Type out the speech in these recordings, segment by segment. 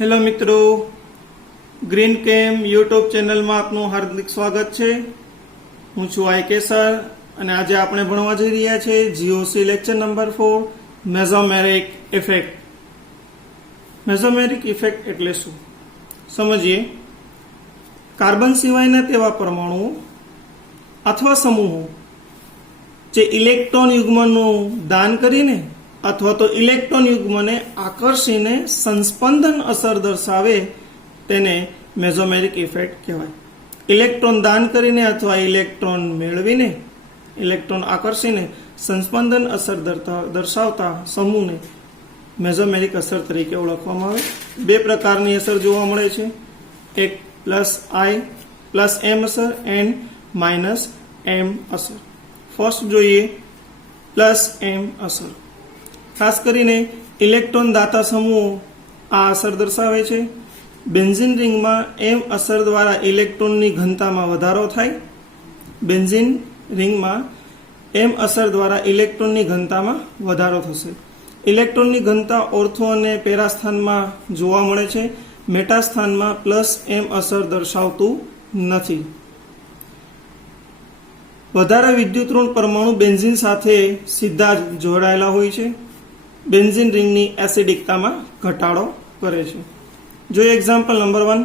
Hello મિત્રો, green કેમ YouTube ચેનલમાં આપનું હાર્દિક સ્વાગત છે. હું છું આઈ કે સર અને આજે આપણે ભણવા જઈ રહ્યા છીએ GOC lecture number 4 મેસોમેરિક effect. મેસોમેરિક effect એટલે શું સમજીએ. કાર્બન સિવાયના તેવા પરમાણુઓ અથવા સમૂહો જે ઇલેક્ટ્રોન યુગ્મનું દાન કરીને અથવા તો ઇલેક્ટ્રોન યુગ્મને આકર્ષીને સંસ્પંદન અસર દર્શાવે તેને મેસોમેરિક ઇફેક્ટ કહેવાય. ઇલેક્ટ્રોન દાન કરીને અથવા ઇલેક્ટ્રોન મેળવીને ઇલેક્ટ્રોન આકર્ષીને સંસ્પંદન અસર દર્શાવતા સમૂહને મેસોમેરિક અસર તરીકે ઓળખવામાં આવે. બે પ્રકારની અસર જોવા મળે છે, એક પ્લસ એમ અસર એન્ડ માઇનસ એમ અસર. ફર્સ્ટ જોઈએ પ્લસ એમ અસર. ખાસ કરીને ઇલેક્ટ્રોન દાતા સમૂહો આ અસર દર્શાવે છે. બેન્ઝીન રિંગમાં એમ અસર દ્વારા ઇલેક્ટ્રોનની ઘનતામાં વધારો થાય. બેન્ઝીન રિંગમાં એમ અસર દ્વારા ઇલેક્ટ્રોનની ઘનતામાં વધારો થશે. ઇલેક્ટ્રોનની ઘનતા ઓર્થો અને પેરા સ્થાનમાં જોવા મળે છે. મેટા સ્થાનમાં પ્લસ એમ અસર દર્શાવતું નથી. વધારે વિદ્યુત ઋણ પરમાણુ બેન્ઝીન સાથે સીધા જ જોડાયેલા હોય છે. બેન્ઝીન રિંગની એસિડિકતામાં ઘટાડો કરે છે. જોઈએ એક્ઝામ્પલ નંબર 1.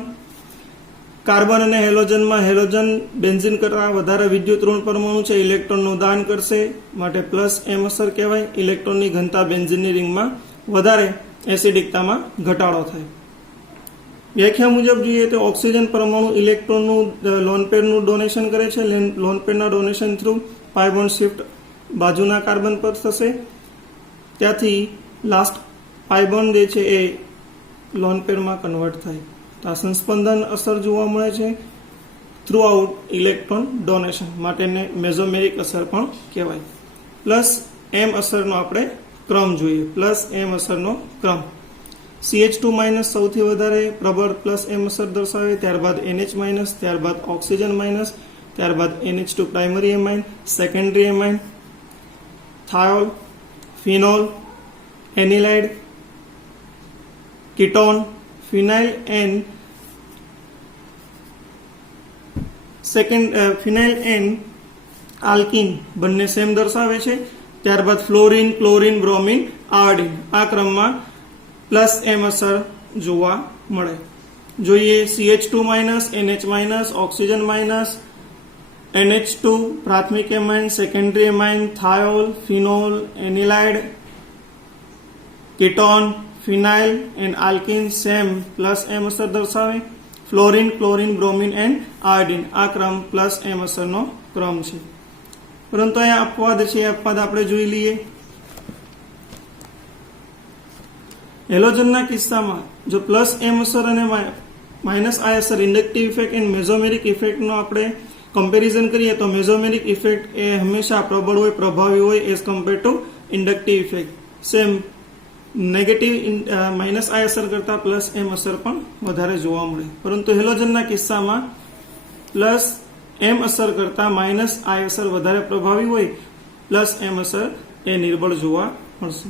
કાર્બન અને હેલોજનમાં હેલોજન બેન્ઝીન કરતાં વધારે વિદ્યુત ઋણ પરમાણુ છે, ઇલેક્ટ્રોનનું દાન કરશે માટે પ્લસ એમ અસર કહેવાય. ઇલેક્ટ્રોનની ઘનતા બેન્ઝીનની રિંગમાં વધારે, એસિડિકતામાં ઘટાડો થાય. વ્યાખ્યા મુજબ જોઈએ તો ઓક્સિજન પરમાણુ ઇલેક્ટ્રોનનું લોન પેરનું ડોનેશન કરે છે. લોન પેરના donation through pi bond shift બાજુના કાર્બન પર થશે. ત્યાંથી લાસ્ટ પાઇ બોન્ડ જે છે એ લોન પેરમાં કન્વર્ટ થાય. તો આ સંસ્પંદન અસર જોવા મળે છે થ્રુ આઉટ ઇલેક્ટ્રોન ડોનેશન માટેને મેસોમેરિક અસર પણ કહેવાય. પ્લસ એમ અસરનો આપણે ક્રમ જોઈએ. પ્લસ એમ અસરનો ક્રમ CH2- સૌથી વધારે પ્રબળ પ્લસ એમ અસર દર્શાવે, ત્યારબાદ NH-, ત્યારબાદ ઓક્સિજન-, ત્યારબાદ NH2 primary amine, secondary amine, thiol, phenol, anilide, ketone, phenyl and alkene બંને સેમ દર્શાવે છે. ત્યારબાદ ફ્લોરિન, ક્લોરિન, બ્રોમિન, આયોડિન આ ક્રમમાં પ્લસ એમ અસર જોવા મળે. જોઈએ CH2-, NH-, ઓક્સિજન-, NH2 પ્રાથમિક amine, secondary amine, thiol, phenol, anilide, ketone, phenyl and alkene same plus M અસર દર્શાવે. Fluorine, chlorine, bromine and iodine આ ક્રમ પ્લસ એમ અસરનો ક્રમ છે. પરંતુ અહીંયા અપવાદ છે, અપવાદ આપણે જોઈ લઈએ. હેલોજનના કિસ્સામાં જો પ્લસ એમ અસર અને માઇનસ આઈ અસર ઇન્ડક્ટિવ ઇફેક્ટ એન્ડ મેસોમેરિક ઇફેક્ટનો આપણે કમ્પેરિઝન કરીએ તો મેસોમેરિક ઇફેક્ટ એ હંમેશા પ્રબળ હોય, પ્રભાવી હોય as compare to inductive effect. Same negative minus I અસર કરતાં પ્લસ એમ અસર પણ વધારે જોવા મળે. પરંતુ હેલોજનના કિસ્સામાં પ્લસ એમ અસર કરતાં માઇનસ આઈ અસર વધારે પ્રભાવી હોય, પ્લસ એમ અસર એ નિર્બળ જોવા મળશે.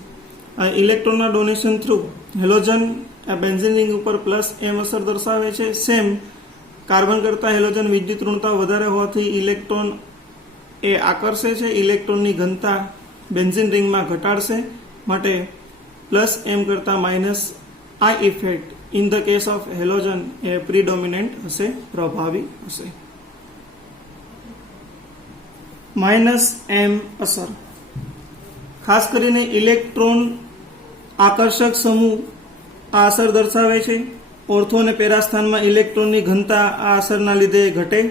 ઇલેક્ટ્રોનના donation through halogen benzene ring ઉપર પ્લસ એમ અસર દર્શાવે છે. સેમ કાર્બન કરતાં હેલોજન વિદ્યુત ઋણતા વધારે હોવાથી ઇલેક્ટ્રોન એ આકર્ષે છે, ઇલેક્ટ્રોનની ઘનતા બેન્ઝીન રિંગમાં ઘટાડશે માટે પ્લસ એમ કરતાં minus I effect in the case of halogen એ પ્રીડોમિનન્ટ હશે, પ્રભાવી હશે. માઇનસ એમ અસર ખાસ કરીને ઇલેક્ટ્રોન આકર્ષક સમૂહ આ અસર દર્શાવે છે. ઓર્થો અને પેરા સ્થાનમાં ઇલેક્ટ્રોનની ઘનતા આ અસરના લીધે ઘટે.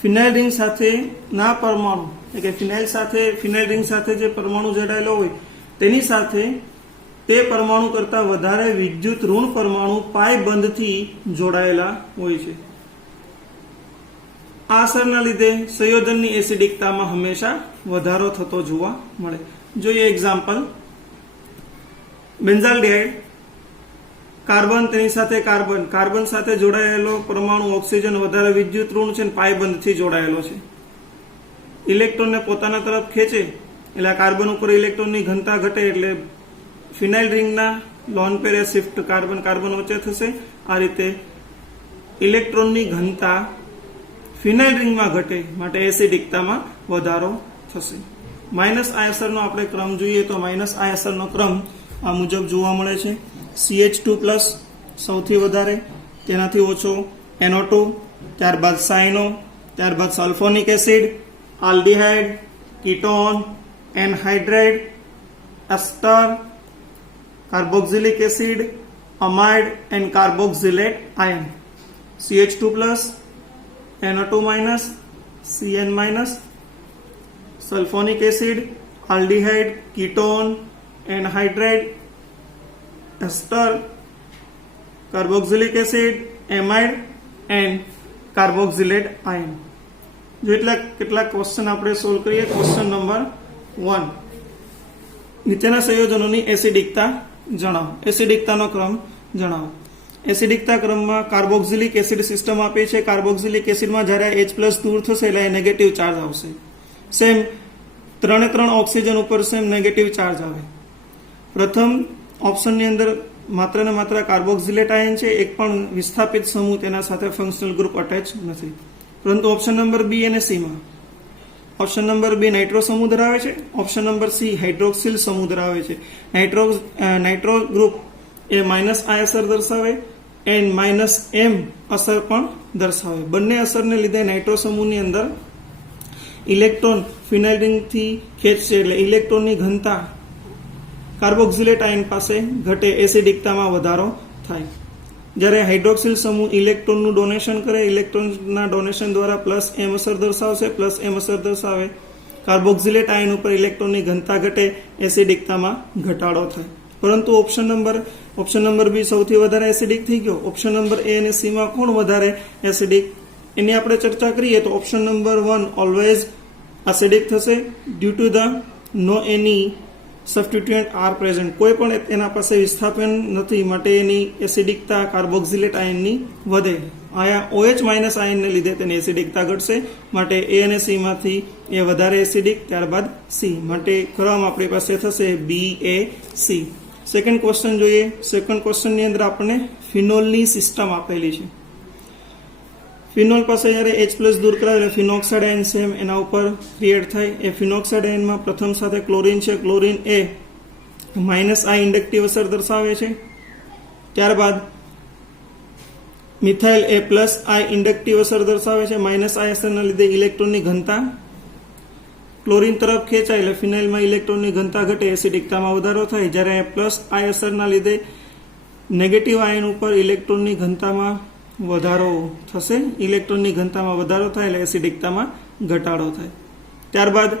ફિનાઇલ રિંગ સાથે ના પરમાણુ એટલે કે ફિનાઇલ રિંગ સાથે જે પરમાણુ જોડાયેલો હોય તેની સાથે તે પરમાણુ કરતાં વધારે વિદ્યુત ઋણ પરમાણુ પાઇ બંધથી જોડાયેલા હોય છે. આ અસરના લીધે સંયોજનની એસિડિકતામાં હંમેશા વધારો થતો જોવા મળે. જોઈએ એક્ઝામ્પલ. બેન્ઝાલ્ડિહાઇડ, કાર્બન તેની સાથે કાર્બન સાથે જોડાયેલો પરમાણુ ઓક્સિજન વધારે વિદ્યુત ઋણ છે, પાઇ બંધથી જોડાયેલો છે. ઇલેક્ટ્રોનને પોતાના તરફ ખેંચે એટલે કાર્બન ઉપર ઇલેક્ટ્રોનની ઘનતા ઘટે એટલે ફિનાઇલ રિંગના લોન પેર એ શિફ્ટ કાર્બન કાર્બન વચ્ચે થશે। આ રીતે ઇલેક્ટ્રોનની ઘનતા ફિનાઇલ રિંગમાં ઘટે માટે એસિડિકતામાં વધારો થશે। માઇનસ આ અસરનો આપણે ક્રમ જોઈએ તો માઇનસ આ અસરનો ક્રમ આ મુજબ જોવા મળે છે। CH2+ સૌથી વધારે, તેનાથી ઓછો NO2, ત્યારબાદ સાયનો, ત્યારબાદ sulfonic acid, aldehyde, ketone, anhydride, ester, carboxylic acid, amide and carboxylate ion. CH2+, NO2-, CN-, sulfonic acid, aldehyde, ketone, anhydride, ester, carboxylic acid, amide and carboxylate ion. જો કેટલાક ક્વેશ્ચન આપણે solve કરીએ। Question number 1, નીચેના સંયોજનોની એસિડિકતા જણાવો। એસિડિકતાનો ક્રમ જણાવો। એસિડિકતા ક્રમમાં carboxylic acid system આપી છે। કાર્બોક્સિલિક એસિડમાં જ્યારે H+ દૂર થશે એટલે નેગેટિવ ચાર્જ આવશે। સેમ 3 ઓક્સિજન ઉપર સેમ નેગેટિવ ચાર્જ આવે। પ્રથમ ઓપ્શનની અંદર માત્ર ને માત્ર કાર્બોક્સિલેટ આયન છે, એક પણ વિસ્થાપિત સમૂહ તેના સાથે ફંક્શનલ ગ્રુપ અટેચ નથી। પરંતુ ઓપ્શન નંબર બી અને સી માં ઓપ્શન નંબર બી નાઇટ્રો સમૂહ ધરાવે છે, ઓપ્શન નંબર સી હાઇડ્રોક્સિલ સમૂહ ધરાવે છે। નાઇટ્રો ગ્રુપ એ માઇનસ આ અસર દર્શાવે એન્ડ -M અસર પણ દર્શાવે। બંને અસરને લીધે નાઇટ્રો સમૂહની અંદર ઇલેક્ટ્રોન ફિનાઇલ રિંગથી ખેંચશે એટલે ઇલેક્ટ્રોનની ઘનતા કાર્બોક્સિલેટ આયન પાસે ઘટે, એસિડિકતામાં વધારો થાય। જ્યારે હાઇડ્રોક્સિલ સમૂહ ઇલેક્ટ્રોનનું ડોનેશન કરે, ઇલેક્ટ્રોનના ડોનેશન દ્વારા +M અસર દર્શાવશે, +M અસર દર્શાવે, કાર્બોક્સિલેટ આયન ઉપર ઇલેક્ટ્રોનની ઘનતા ઘટે, એસિડિકતામાં ઘટાડો થાય। પરંતુ ઓપ્શન નંબર બી સૌથી વધારે એસિડિક થઈ ગયો। ઓપ્શન નંબર એ અને સી માં કોણ વધારે એસિડિક એની આપણે ચર્ચા કરીએ તો ઓપ્શન નંબર 1 ઓલવેઝ એસિડિક થશે due to the no any substituent are present, કોઈ પણ એના પાસે વિસ્થાપન નથી માટે એની એસિડિકતા કાર્બોક્સિલેટ આયનની વધે। આયા OH- આયનને લીધે તેની એસિડિકતા ઘટશે માટે એ અને સી માંથી એ વધારે એસિડિક, ત્યારબાદ સી, માટે ક્રમ આપણી પાસે થશે BAC। સેકન્ડ ક્વેશ્ચન જોઈએ। સેકન્ડ ક્વેશ્ચનની અંદર આપણને ફિનોલની સિસ્ટમ આપેલી છે। ફિનોલ પાસે જ્યારે H+ દૂર કરાવે એટલે ફિનોક્સાઇડ આયન સેમ એના ઉપર ક્રિએટ થાય। એ ફિનોક્સાઇડ આયનમાં પ્રથમ સાથે ક્લોરીન છે, ક્લોરીન એ -I ઇન્ડક્ટિવ અસર દર્શાવે છે। ત્યારબાદ મિથાઇલ એ +I ઇન્ડક્ટિવ અસર દર્શાવે છે। -I અસરના લીધે ઇલેક્ટ્રોનની ઘનતા ક્લોરીન તરફ ખેંચાય એટલે ફિનાઇલમાં ઇલેક્ટ્રોનની ઘનતા ઘટે, એસિડિકતામાં વધારો થાય। જ્યારે +I અસરના લીધે નેગેટિવ આયન ઉપર ઇલેક્ટ્રોનની ઘનતામાં વધારો થશે, ઇલેક્ટ્રોનની ઘનતામાં વધારો થાય એટલે એસિડિકતામાં ઘટાડો થાય। ત્યારબાદ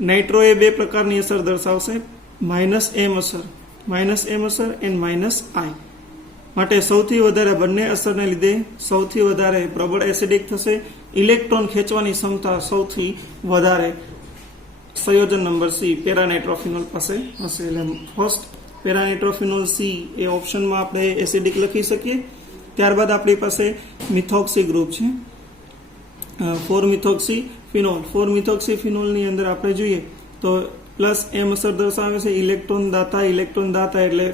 નાઇટ્રો એ બે પ્રકારની અસર દર્શાવશે, -M અસર એન્ડ -I, માટે સૌથી વધારે બંને અસરને લીધે સૌથી વધારે પ્રબળ એસિડિક થશે। ઇલેક્ટ્રોન ખેંચવાની ક્ષમતા સૌથી વધારે સંયોજન નંબર સી પેરાનાઇટ્રોફિનોલ પાસે હશે। એટલે ફર્સ્ટ પેરાનાઇટ્રોફિનોલ સી એ ઓપ્શનમાં આપણે એસિડિક લખી શકીએ। ત્યારબાદ આપણી પાસે મિથોક્સી ગ્રુપ છે, 4-મિથોક્સી ફિનોલ। 4-મિથોક્સી ફિનોલની અંદર આપણે જોઈએ તો +M અસર દર્શાવે છે, ઇલેક્ટ્રોન દાતા એટલે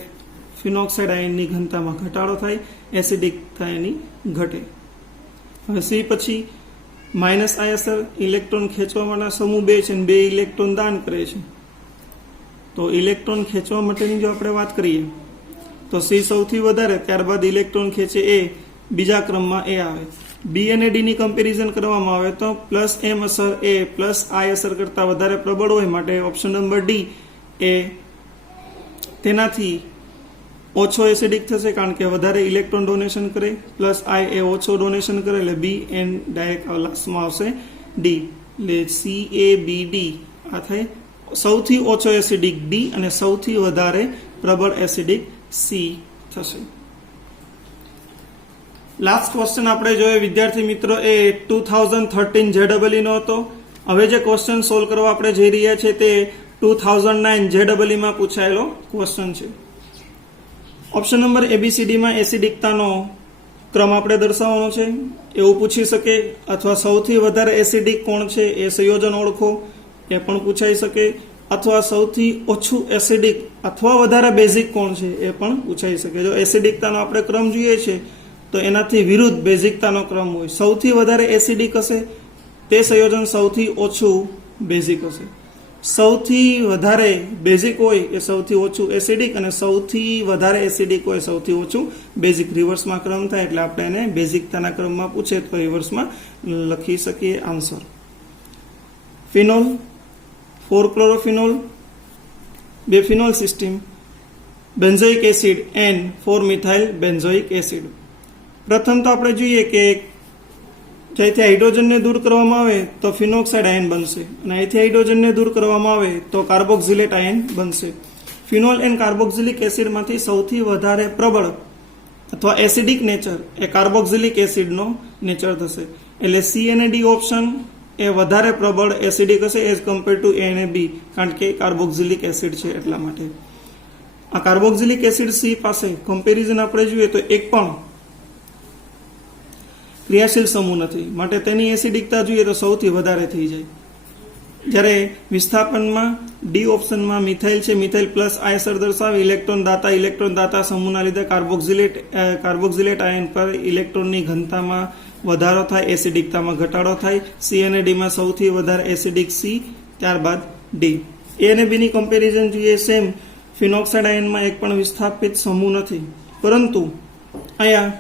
ફિનોક્સાઇડ આયનની ઘનતામાં ઘટાડો થાય, એસિડિકતા એની ઘટે। હવે સી પછી -I અસર, ઇલેક્ટ્રોન ખેંચવા માટેના સમૂહ 2 છે અને 2 ઇલેક્ટ્રોન દાન કરે છે। તો ઇલેક્ટ્રોન ખેંચવા માટેની જો આપણે વાત કરીએ તો સી સૌથી વધારે, ત્યારબાદ ઇલેક્ટ્રોન ખેંચે એ, બીજા ક્રમમાં એ આવે। બી અને ડી ની કમ્પેરિઝન કરવામાં આવે તો +M અસર એ +I અસર કરતા વધારે પ્રબળ હોય માટે ઓપ્શન નંબર ડી એ તેનાથી ઓછો એસિડિક થશે કારણ કે વધારે ઇલેક્ટ્રોન ડોનેશન કરે, +I એ ઓછો ડોનેશન કરે એટલે બી એન્ડ ડાયરેક્ટ લાસ્ટમાં આવશે ડી, એટલે CABD આ થાય સૌથી ઓછો એસિડિક ડી અને સૌથી વધારે પ્રબળ એસિડિક સી થશે। લાસ્ટ ક્વેશ્ચન આપણે જોઈએ વિદ્યાર્થી મિત્રો એ 2013 JEE નો હતો। હવે જે ક્વેશ્ચન સોલ્વ કરવા આપણે જઈ રહ્યા છે તે 2009 JEE માં પૂછાયેલો ક્વેશ્ચન છે। ઓપ્શન નંબર ABCD માં એસિડિકતાનો ક્રમ આપણે દર્શાવવાનો છે એવું પૂછી શકે, અથવા સૌથી વધારે એસિડિક કોણ છે એ સંયોજન ઓળખો એ પણ પૂછાઈ શકે, અથવા સૌથી ઓછું એસિડિક અથવા વધારે બેઝિક કોણ છે એ પણ પૂછાઈ શકે. જો એસિડિકતાનો આપણે ક્રમ જોઈએ છે તો એનાથી વિરુદ્ધ બેઝિકતાનો ક્રમ હોય. સૌથી વધારે એસિડિક હશે તે સંયોજન સૌથી ઓછું બેઝિક હશે. સૌથી વધારે બેઝિક હોય એ સૌથી ઓછું એસિડિક, અને સૌથી વધારે એસિડિક હોય સૌથી ઓછું બેઝિક. રિવર્સમાં ક્રમ થાય એટલે આપણે એને બેઝિકતાના ક્રમમાં પૂછે તો રિવર્સમાં લખી શકીએ answer. Phenol, four chlorophenol, 2 phenol system, benzoic acid and four methyl benzoic acid. પ્રથમ તો આપણે જોઈએ કે જ્યાંથી હાઇડ્રોજનને દૂર કરવામાં આવે તો ફિનોક્સાઇડ આયન બનશે, અને અહીંથી હાઇડ્રોજનને દૂર કરવામાં આવે તો કાર્બોક્સિલેટ આયન બનશે. ફિનોલ એન્ડ કાર્બોક્સિલિક એસિડમાંથી સૌથી વધારે પ્રબળ અથવા એસિડિક નેચર એ કાર્બોક્સિલિક એસિડનો નેચર થશે. એટલે સી અને ડી ઓપ્શન એ વધારે પ્રબળ એસિડિક હશે એઝ કમ્પેર ટુ એ અને બી, કારણ કે કાર્બોક્સિલિક એસિડ છે એટલા માટે. આ કાર્બોક્સિલિક એસિડ સી પાસે કમ્પેરિઝન આપણે જોઈએ તો એક પણ ક્રિયાશીલ સમૂહ નથી, માટે તેની એસિડિકતા જોઈએ તો સૌથી વધારે થઈ જાય. જ્યારે વિસ્થાપનમાં ડી ઓપ્શનમાં મિથાઇલ છે, મિથાઇલ પ્લસ આઈ અસર દર્શાવે ઇલેક્ટ્રોન દાતા સમૂહના લીધે કાર્બોક્સિલેટ આયન પર ઇલેક્ટ્રોનની ઘનતામાં વધારો થાય, એસિડિકતામાં ઘટાડો થાય. સી અને ડીમાં સૌથી વધારે એસિડિક સી, ત્યારબાદ ડી. એ અને બીની કમ્પેરિઝન જોઈએ સેમ. ફિનોક્સાઇડ આયનમાં એક પણ વિસ્થાપિત સમૂહ નથી, પરંતુ અહીંયા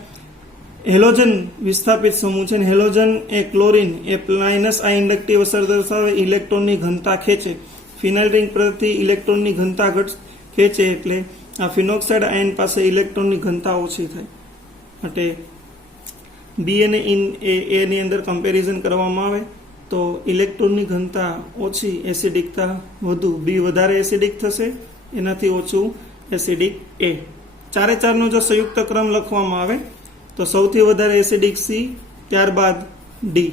હેલોજન વિસ્થાપિત સમૂહ છે. હેલોજન એ ક્લોરીન એ માઇનસ આઈ ઇન્ડક્ટિવ અસર દર્શાવે, ઇલેક્ટ્રોનની ઘનતા ખેંચે. ફિનાઇલ રિંગ પરથી ઇલેક્ટ્રોનની ઘનતા ખેંચે એટલે આ ફિનોક્સાઇડ આયન પાસે ઇલેક્ટ્રોનની ઘનતા ઓછી થાય. માટે બી અને એ ની અંદર કમ્પેરિઝન કરવામાં આવે તો ઇલેક્ટ્રોનની ઘનતા ઓછી, એસિડિકતા વધુ. બી વધારે એસિડિક થશે, એનાથી ઓછું એસિડિક એ. 4-4નો જો સંયુક્ત ક્રમ લખવામાં આવે તો સૌથી વધારે એસિડિક સી, ત્યારબાદ ડી,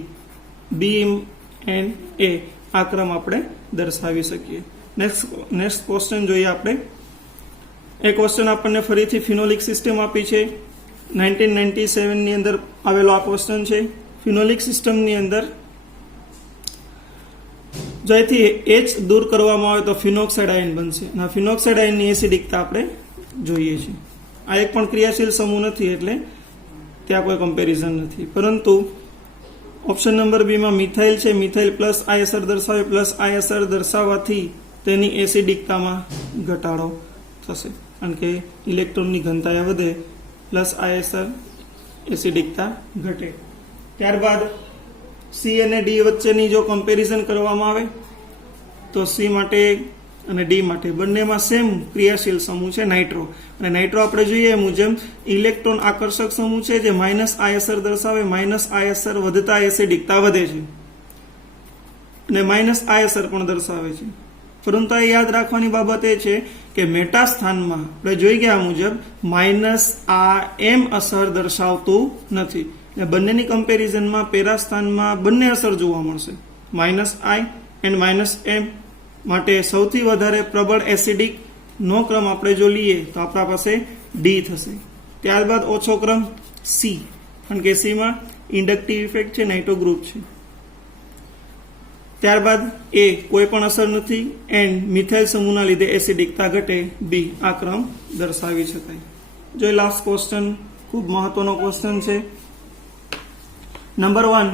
બી એન્ડ એ. આ ક્રમ આપણે દર્શાવી શકીએ. નેક્સ્ટ ક્વેશ્ચન જોઈએ આપણે. એ ક્વેશ્ચન આપણને ફરીથી ફિનોલિક સિસ્ટમ આપી છે. 1997 ની અંદર આવેલો આ ક્વેશ્ચન છે. ફિનોલિક સિસ્ટમની અંદર જો અહીંથી એચ દૂર કરવામાં આવે તો ફિનોક્સાઇડ આયન બનશે, અને આ ફિનોક્સાઇડ આયનની એસિડિકતા આપણે જોઈએ છીએ. આ એક પણ ક્રિયાશીલ સમૂહ નથી એટલે ત્યાં કોઈ કમ્પેરિઝન નથી. પરંતુ ઓપ્શન નંબર બીમાં મિથાઇલ છે, મિથાઇલ પ્લસ આઈ અસર દર્શાવે, પ્લસ આઈ અસર દર્શાવવાથી તેની એસિડિકતામાં ઘટાડો થશે, કારણ કે ઇલેક્ટ્રોનની ઘનતા વધે, પ્લસ આઈ અસર એસિડિકતા ઘટે. ત્યારબાદ સી અને ડી વચ્ચેની જો કમ્પેરિઝન કરવામાં આવે તો સી માટે અને ડી માટે બંનેમાં સેમ ક્રિયાશીલ સમૂહ છે નાઇટ્રો. અને નાઇટ્રો આપણે જોઈએ મુજબ ઇલેક્ટ્રોન આકર્ષક સમૂહ છે જે માઇનસ આઈ અસર દર્શાવે. માઇનસ આઈ અસર વધતા એસિડિકતા વધે છે, અને માઇનસ આઈ અસર પણ દર્શાવે છે. પરંતુ આ યાદ રાખવાની બાબત એ છે કે મેટા સ્થાનમાં આપણે જોઈ ગયા મુજબ માઇનસ આ એમ અસર દર્શાવતું નથી. બંનેની કમ્પેરિઝનમાં પેરા સ્થાનમાં બંને અસર જોવા મળશે, minus I and minus M. માટે સૌથી વધારે પ્રબળ એસિડિક નો ક્રમ આપણે જો લઈએ તો આપણા પાસે ડી થશે. ત્યારબાદ ઓછો ક્રમ સી, કારણ કે સીમાં ઇન્ડક્ટિવ ઇફેક્ટ છે, નાઇટ્રો ગ્રુપ છે. ત્યારબાદ એ કોઈ પણ અસર નથી, એન્ડ મિથાઇલ સમૂહના લીધે એસિડિકતા ઘટે, બી. આ ક્રમ દર્શાવી શકાય. જો લાસ્ટ ક્વેશ્ચન ખૂબ મહત્વનો ક્વેશ્ચન છે. Number 1,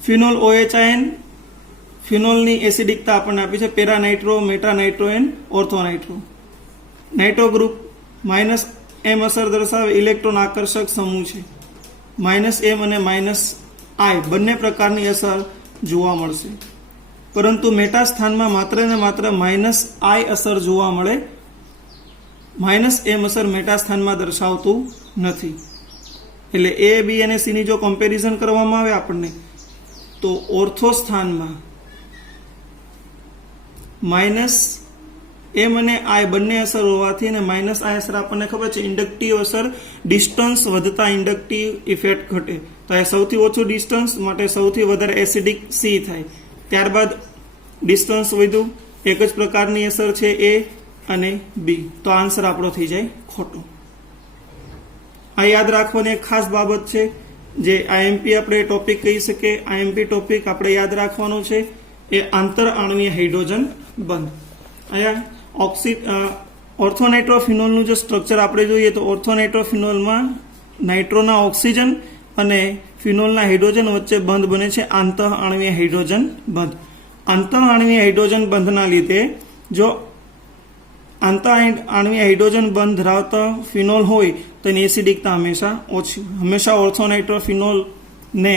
phenol OH ion. ફિનોલની એસિડિકતા આપણને આપી છે para nitro, meta nitro and ortho nitro. Nitro group minus M અસર દર્શાવે, ઇલેક્ટ્રોન આકર્ષક સમૂહ છે. માઇનસ એમ અને માઇનસ આઈ બંને પ્રકારની અસર જોવા મળશે, પરંતુ મેટા સ્થાનમાં માત્ર ને માત્ર માઇનસ આઈ અસર જોવા મળે. માઇનસ એમ અસર મેટા સ્થાનમાં દર્શાવતું નથી. એટલે એ, બી અને સી ની જો કમ્પેરિઝન કરવામાં આવે આપણને તો ઓર્થો સ્થાનમાં માઇનસ એમ અને આઈ બંને અસર હોવાથી, અને માઇનસ આઈ અસર આપણને ખબર છે ઇન્ડક્ટિવ અસર, ડિસ્ટન્સ વધતા ઇન્ડક્ટિવ ઇફેક્ટ ઘટે. તો એ સૌથી ઓછું ડિસ્ટન્સ માટે સૌથી વધારે એસિડિક સી થાય. ત્યારબાદ ડિસ્ટન્સ વધ્યું, એક જ પ્રકારની અસર છે એ અને બી. તો આન્સર આપણો થઈ જાય ખોટો. આ યાદ રાખવાની એક ખાસ બાબત છે, જે આઈએમપી આપણે ટોપિક કહી શકીએ. આઈએમપી ટોપિક આપણે યાદ રાખવાનો છે. એ આંતર આણવીય હાઇડ્રોજન બંધ. અહીંયા ઓર્થોનાઇટ્રોફિનોલનું જે સ્ટ્રક્ચર આપણે જોઈએ તો ઓર્થોનાઇટ્રોફિનોલમાં નાઇટ્રોના ઓક્સિજન અને ફિનોલના હાઇડ્રોજન વચ્ચે બંધ બને છે આંતઃ આણવીય હાઇડ્રોજન બંધ. આંતઃ આણવીય હાઇડ્રોજન બંધના લીધે જો આંતઃ આણવીય હાઇડ્રોજન બંધ ધરાવતા ફિનોલ હોય તો એની એસિડિકતા હંમેશા ઓર્થોનાઇટ્રોફિનોલને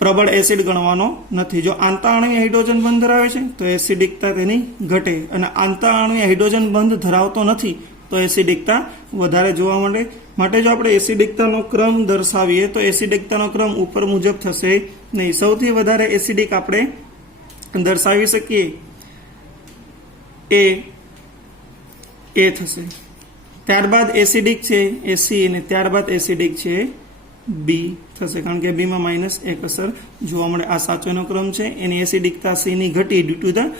પ્રબળ એસિડ ગણવાનો નથી. જો આંતઃ આણવીય હાઇડ્રોજન બંધ ધરાવે છે તો એસિડિકતા તેની ઘટે, અને આંતઃ આણવીય હાઇડ્રોજન બંધ ધરાવતો નથી તો એસિડિકતા વધારે જોવા મળે. માટે જો આપણે એસિડિકતાનો ક્રમ દર્શાવીએ તો એસિડિકતાનો ક્રમ ઉપર મુજબ થશે નહીં. સૌથી વધારે એસિડિક આપણે દર્શાવી શકીએ એ થશે. ત્યારબાદ એસિડિક છે એ સી, અને ત્યારબાદ એસિડિક છે બી થશે, કારણ કે બીમાં -1 અસર જોવા મળે. આ સાચો એનો ક્રમ છે. એની એસિડિકતા સીની ઘટી due to the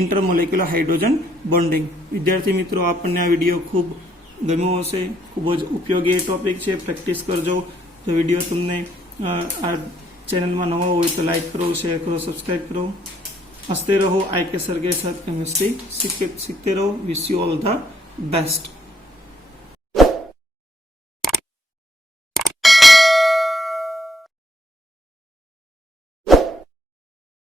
intermolecular hydrogen bonding. વિદ્યાર્થી મિત્રો, આપણને આ વિડીયો ખૂબ ગમ્યો હશે. ખૂબ જ ઉપયોગી ટોપિક છે. પ્રેક્ટિસ કરજો. જો વિડીયો તમને આ ચેનલમાં નવા હોય તો લાઈક કરો, શેર કરો, સબસ્ક્રાઈબ કરો. હસતે રહો. આઈ કે સર કે સાથ કેમિસ્ટ્રી सीखते रहो. Wish you all the best.